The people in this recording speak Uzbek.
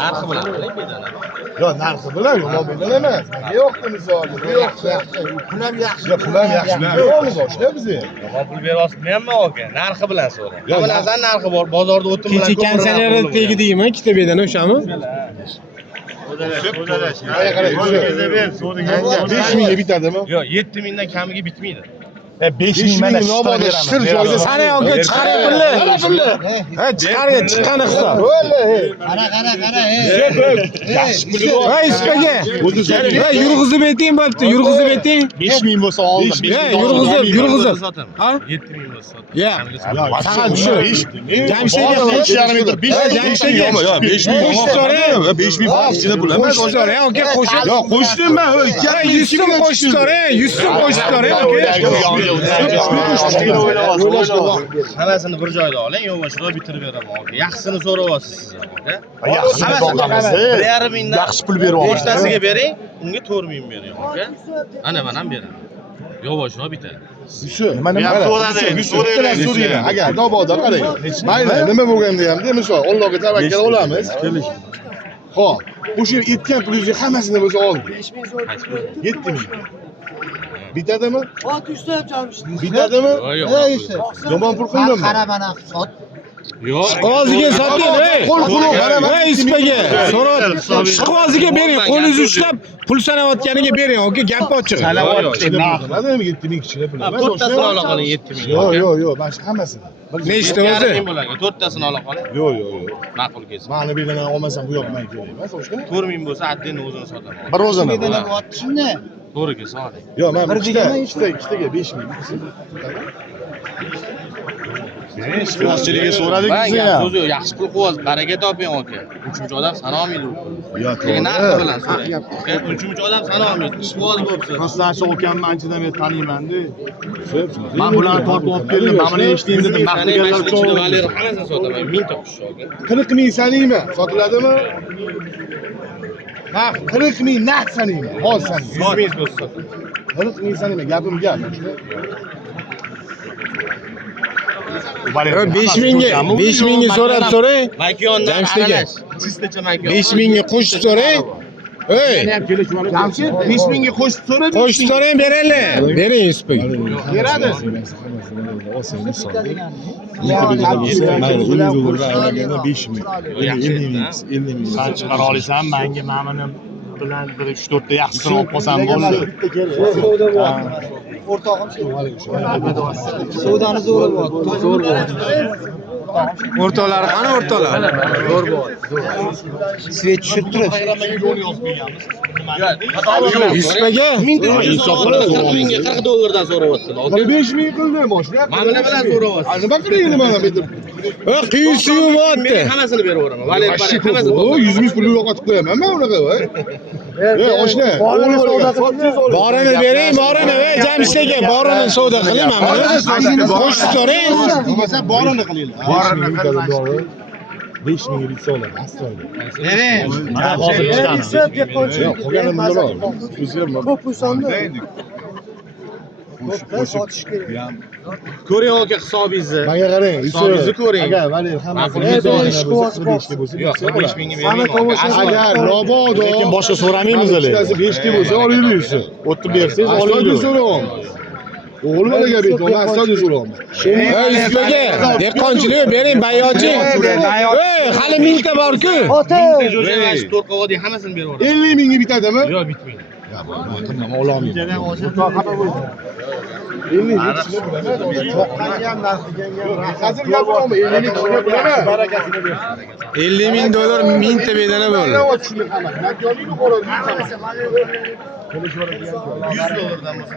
Narxi bilan qiling bedana. Yo, narxi bilan yo'q emas. Yo'qmi misol? Yo'q. Pul ham yaxshi. Yo, pul ham yaxshi. Yo'qmi boshda bizga? Pul beryapsizmi aka? Narxi bilan so'ra. Hamma narsa narxi bor. Bozorda o'tin bilan Kecha kansalar tegdimi? Ikkita bedana o'shami? 5 mingga bitadimi? Yo'q, 7 mingdan kamiga bitmaydi. 5 ming mana nobodda shir joyda Sana aka chiqaring pulni. Ha, chiqaring, chiqqani hisob. Qara. Yaxshi puli bor. Voy ispaga. Ha, yurg'izib ayting bo'pti, yurg'izib ayting. 5 ming bo'lsa oldim. Yurg'izib. Ha? 7 ming bo'lsa sotaman. Ya. Faqat shu. Jamshidga 5 ming. 5 ming ichida pul emas. Qo'shib so'rang, aka qo'shib. Yo, qo'shdim men. 100 so'm qo'shib so'rang, 100 so'm qo'shib so'rang, aka. Hammasini bir joyda oling, yovvoshroq bitirib beraman aka. Yaxshisini so'rayapsiz siz aka. Yaxshini boqamiz. 1,5 mingdan Yaxshi pul beryapmiz. Nechtasiga bering, unga 4 ming bering aka. Ana men ham beraman. Yovvoshroq bitadi. Shu, mana so'rayman. Agar nobodda qarang. Mayli, nima bo'lganda ham de misol Allohga tavakkal olamiz. Xo'p, o'sha aytgan pulingizni hammasini bo'lsa oldi. 7 ming. Bitadimi? Ot ustab jamshid. Bitadimi? Yomon pul qildimmi? Qara mana sot. Yo'q. Qog'oziga soting, ey. Ey ispaga. So'rab, qog'oziga bering, qo'lingizni ushlab pul sanayotganiga bering, aka, gap ochiq. Nima 7 ming kichkina pul emas. To'rttasini ola qoling 7 ming. Yo'q, mana shu hammasini. Nechta o'zi? To'rttasini ola qoling. Yo'q. Ma'qul kelsa. Mani belan olmasam bu yoq men kerak emas, o'shda. 4 ming bo'lsa addini o'zini sotaman. Bir o'zini. Shunday. To'g'riga soling. Yo'q, men ikkitaga 5 ming. Ishqiloschilikka so'radik Ben biz ya ham. so'zi yaxshi pul qo'yasiz, baraka toping aka. Uchinchi odam sana olmaydi u pulni. Yo, Lekin narxi bilan so'rang. Uchinchi odam sana olmaydi. Ishqiboz bo'libsiz. Rostdan ukamni anchadan beri taniyman-da. Men bularni tortib olib keldim. Men buni eshitdim dedim. Maqtaganlar uchun Valer hammasini sotaman. 1000 topish aka. 40 ming sanaymi? Sotiladimi? Ha, 40 ming naqd sanaymi? Hozir sanaymi? 100 ming bo'lsa sotaman. 40 ming sanaymi? Gapim gap. 5 mingga so'rab so'rang. Makiyondan Jamshidga. aralash. Chistacha makiyon. 5 mingga qo'shib so'rang. Ey, Jamshid 5 mingga qo'shib so'ra. qo'shib so'rang beranglar. Bering ispaga. Beradi. Mayli, 5 ming. 50 ming. Sen chiqara olasan, menga mana bilan bir 3-4 ta yaxshisini olib qolsam bo'ldi. O'rtog'im savdoni zo'r bo'lyapti. Zo'r bo'lyapti. O'rtoqlari qani o'rtoqlar? Zo'r bo'lyapti. Svet tushib turish. Ispaga? 40 dollardan so'rayapsizlar. Mana 5 ming qildim boshqa. Mana nima bilan so'rayapsiz? Nima qilaylik mana bu yerda? Qiyinsi yuvyapti. Men hammasini beraveraman. Valer Yaxshi baraka hammasini. ko'p. 100 ming pulni yo'qotib qo'yaman men unaqa voy. Oshna. Borini bering, borini. Ey, Jamshid aka, borini savdo qilaman mana. Qo'shib so'rang. Bo'lmasa borini qilinglar. Borini qilinglar. 5 mingga bitsa oladi, astoydil. Bering. Mana hozir chiqamiz. Yo'q, qolgani bunda bor. Ko'p uysanda. Ko'ring aka hisobingizni. Menga qarang, Hisobingizni ko'ring. Agar Valer hammasi bo'lsa, 5 mingga bermayman. agar robodo Lekin boshqa so'ramaymiz hali. 5 ta bo'lsa olaylik. O'tib bersangiz olaylik. O'g'lim bolaga betaman, astoydil so'rayman. Ey, ispaga, dehqonchilik bering, bayojing. Ey, hali mingta bor-ku. Ota. To'rqovoding hammasini beraveraman. 50 mingga bitadimi? Yo'q, bitmaydi. Qilmam, ololmayman. 50 ming kichkina pul emas. Choqqan narxiga hozir gapiryapman, 50 ming kichkina pul emas. Barakasini ber. 50 ming dollar mingta bedana bo'ldi. Tushunib hamma. Makiyonni qo'radi. 100 dollardan bo'lsa